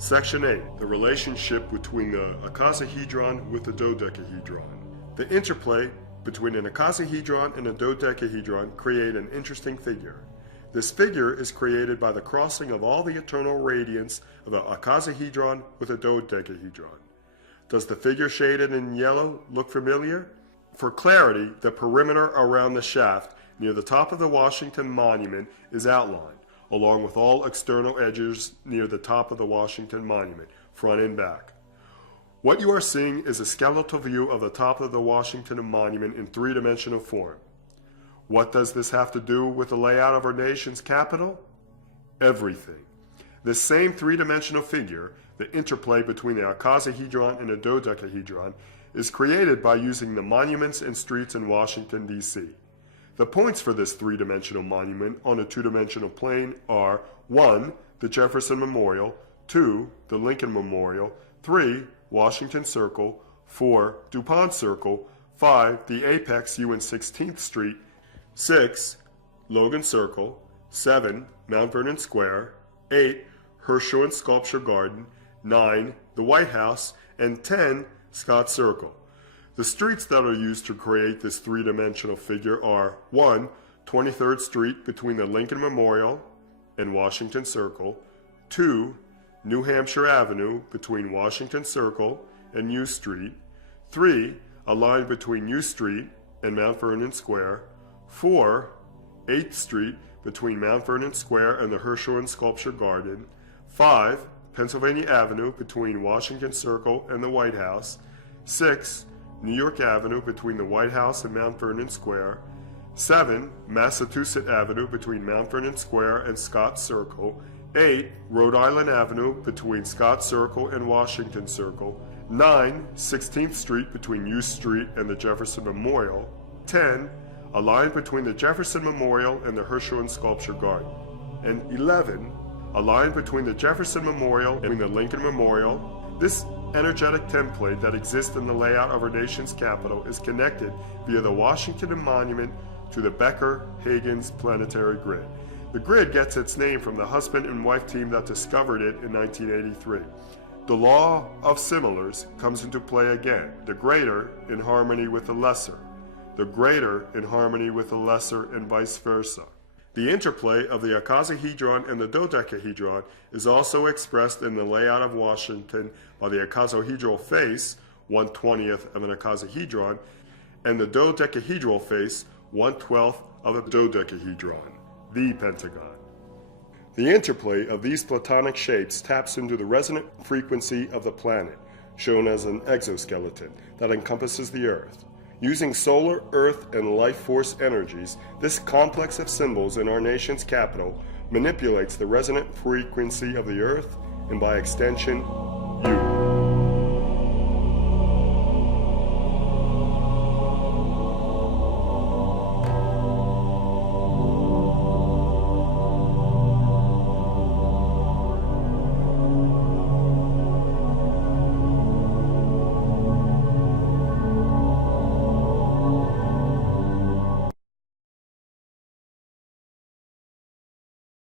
Section 8. The relationship between the icosahedron with the dodecahedron. The interplay between an icosahedron and a dodecahedron create an interesting figure. This figure is created by the crossing of all the eternal radiance of an icosahedron with a dodecahedron. Does the figure shaded in yellow look familiar? For clarity, the perimeter around the shaft near the top of the Washington Monument is outlined, along with all external edges near the top of the Washington Monument, front and back. What you are seeing is a skeletal view of the top of the Washington Monument in three-dimensional form. What does this have to do with the layout of our nation's capital? Everything. This same three-dimensional figure, the interplay between the icosahedron and the dodecahedron, is created by using the monuments and streets in Washington, D.C. The points for this three-dimensional monument on a two-dimensional plane are 1. The Jefferson Memorial, 2. The Lincoln Memorial, 3. Washington Circle, 4. DuPont Circle, 5. The Apex U and 16th Street, 6. Logan Circle, 7. Mount Vernon Square, 8. Herschel and Sculpture Garden, 9. The White House, and 10. Scott Circle. The streets that are used to create this three-dimensional figure are 1. 23rd Street between the Lincoln Memorial and Washington Circle, 2. New Hampshire Avenue between Washington Circle and U Street, 3. A line between U Street and Mount Vernon Square, 4. 8th Street between Mount Vernon Square and the Herschel and Sculpture Garden, 5. Pennsylvania Avenue between Washington Circle and the White House, 6. New York Avenue between the White House and Mount Vernon Square, 7. Massachusetts Avenue between Mount Vernon Square and Scott Circle, 8. Rhode Island Avenue between Scott Circle and Washington Circle, 9. 16th Street between U Street and the Jefferson Memorial, 10. A line between the Jefferson Memorial and the Herschel and Sculpture Garden, and 11. A line between the Jefferson Memorial and the Lincoln Memorial. This energetic template that exists in the layout of our nation's capital is connected via the Washington Monument to the Becker-Huygens planetary grid. The grid gets its name from the husband and wife team that discovered it in 1983. The law of similars comes into play again, the greater in harmony with the lesser, the greater in harmony with the lesser, and vice versa. The interplay of the icosahedron and the dodecahedron is also expressed in the layout of Washington by the icosahedral face, 1/20th of an icosahedron, and the dodecahedral face, 1/12th of a dodecahedron, the pentagon. The interplay of these platonic shapes taps into the resonant frequency of the planet, shown as an exoskeleton that encompasses the Earth. Using solar, earth, and life force energies, this complex of symbols in our nation's capital manipulates the resonant frequency of the Earth and by extension,